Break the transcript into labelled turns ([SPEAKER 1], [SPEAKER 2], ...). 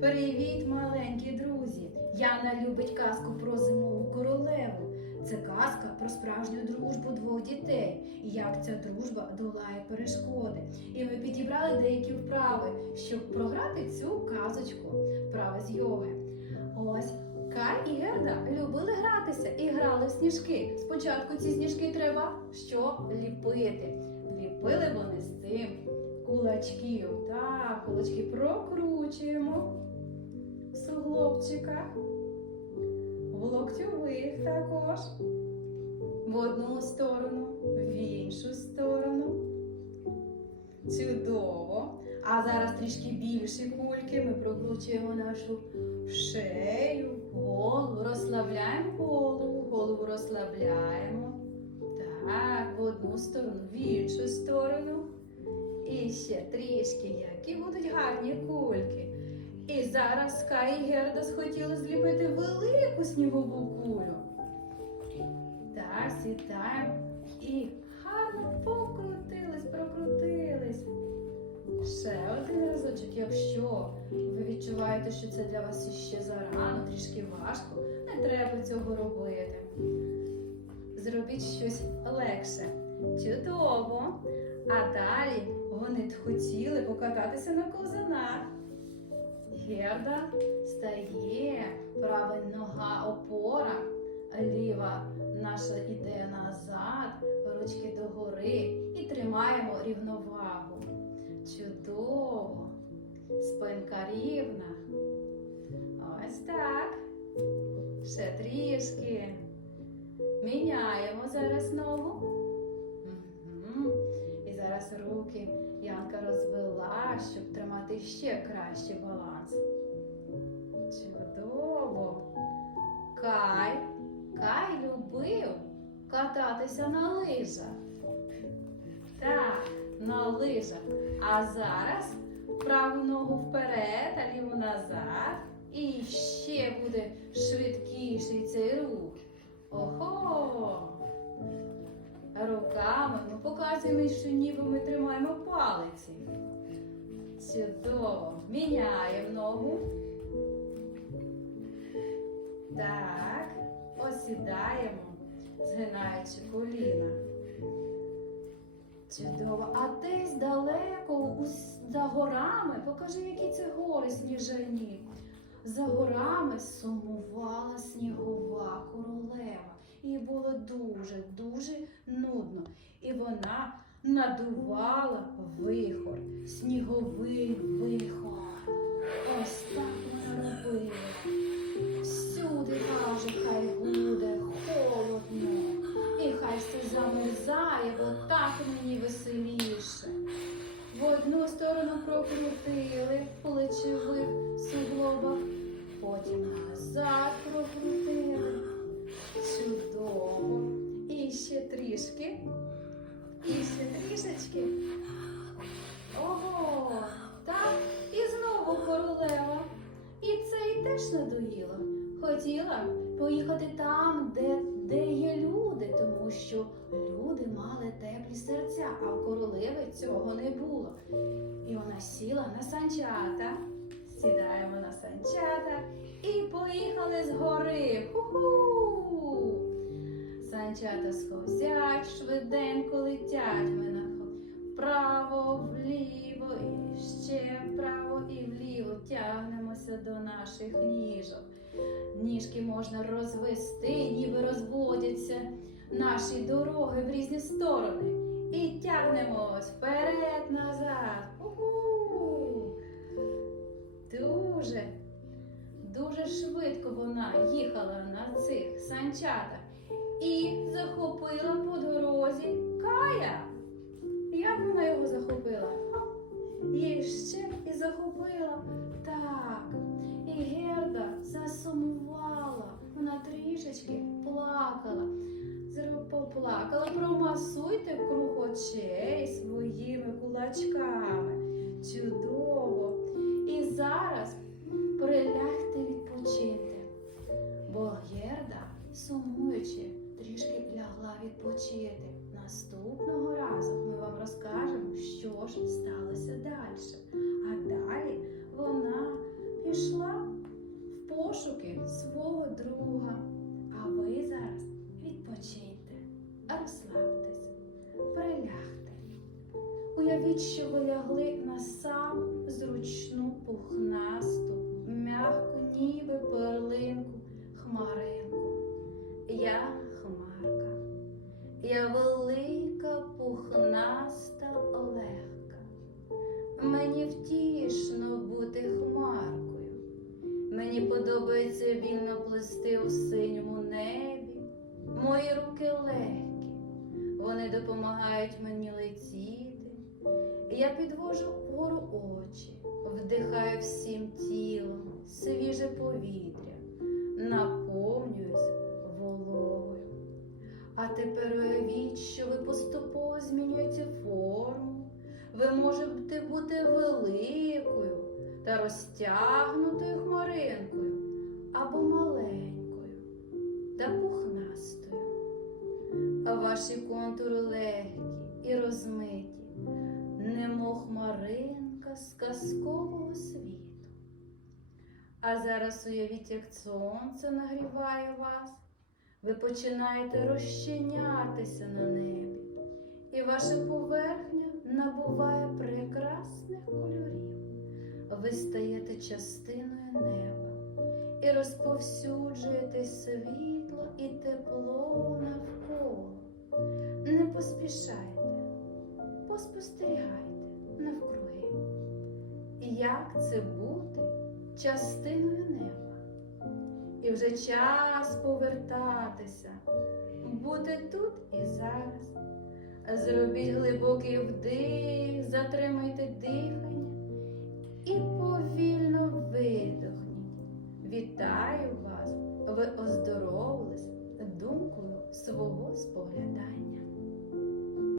[SPEAKER 1] Привіт, маленькі друзі! Яна любить казку про зимову королеву. Це казка про справжню дружбу двох дітей і як ця дружба долає перешкоди. І ми підібрали деякі вправи, щоб програти цю казочку. Вправи з йоги. Ось Кай і Герда любили гратися і грали в сніжки. Спочатку ці сніжки треба що ліпити. Ліпили вони з цим кулачків. Так, кулачки прокручуємо в суглобчиках, в локтьових також. В одну сторону, в іншу сторону. Чудово. А зараз трішки більші кульки. Ми прокручуємо нашу шею, голову, розслабляємо голову, голову розслабляємо. Так, в одну сторону, в іншу сторону. І ще трішки, які будуть гарні кульки. І зараз Скай і Герда схотіли зліпити велику снігову кулю. Так, сідаємо і гарно покрутились, прокрутились. Ще один разочок, якщо ви відчуваєте, що це для вас іще зарано, трішки важко, не треба цього робити. Зробіть щось легше. Чудово! А далі вони хотіли покататися на ковзанах. Герда стає, права нога опора, ліва наша іде назад, ручки догори і тримаємо рівновагу. Чудово! Спинка рівна. Ось так. Ще трішки. Міняємо зараз ногу. І зараз руки Янка розвела, щоб тримати ще краще баланс. Чудово. Кай. Кай любив кататися на лижах. Так, на лижах. А зараз праву ногу вперед, а ліву назад. І ще буде швидкіший цей рух. Ого! Руками ми показуємо, що ніби ми тримаємо палиці. Чудово. Міняємо ногу. Так, осідаємо, згинаючи коліна. Чудово. А десь далеко, за горами, покажи, які це гори сніжані. За горами сумувала снігова королева. Їй було дуже, дуже нудно. І вона надувала вихор, сніговий вихор. Ось так вона робила. Всюди каже, хай буде холодно. І хай все замерзає, бо так мені веселіше. В одну сторону прокрутили плечових суглобах, потім назад прокрутили. Чудово. І ще трішки. І ще трішечки. Ого! Так, і знову королева. І це їй теж надоїло. Хотіла поїхати там, де, де є люди, тому що люди мали теплі серця, а в королеви цього не було. І вона сіла на санчата. Сідаємо на санчата і поїхали з гори. Ху-ху! Санчата сховзять, тягнемося до наших ніжок. Ніжки можна розвести, ніби розводяться наші дороги в різні сторони. І тягнемось вперед, назад. Уху! Дуже, дуже швидко вона їхала на цих санчатах і захопила по дорозі Кая. Як вона його захопила? І ще і захопила. Так. І Герда засумувала. Вона трішечки плакала. Поплакала, промасуйте круг очей своїми кулачками. Навіщо ви лягли на сам зручну пухнасту, м'ягку, ніби перлинку, хмаринку? Я хмарка, я велика, пухнаста, легка. Мені втішно бути хмаркою. Мені подобається вільно плести у синьому небі. Мої руки легкі, вони допомагають мені летіти. Я підвожу вгору очі, вдихаю всім тілом свіже повітря, наповнююсь вологою. А тепер уявіть, що ви поступово змінюєте форму. Ви можете бути великою та розтягнутою А зараз уявіть, як сонце нагріває вас. Ви починаєте розчинятися на небі, і ваша поверхня набуває прекрасних кольорів. Ви стаєте частиною неба і розповсюджуєте світло і тепло навколо. Не поспішайте, поспостерігайте навкруги. Як це бути частиною неба? І вже час повертатися, бути тут і зараз. Зробіть глибокий вдих, затримайте дихання і повільно видохніть. Вітаю вас! Ви оздоровились думкою свого споглядання.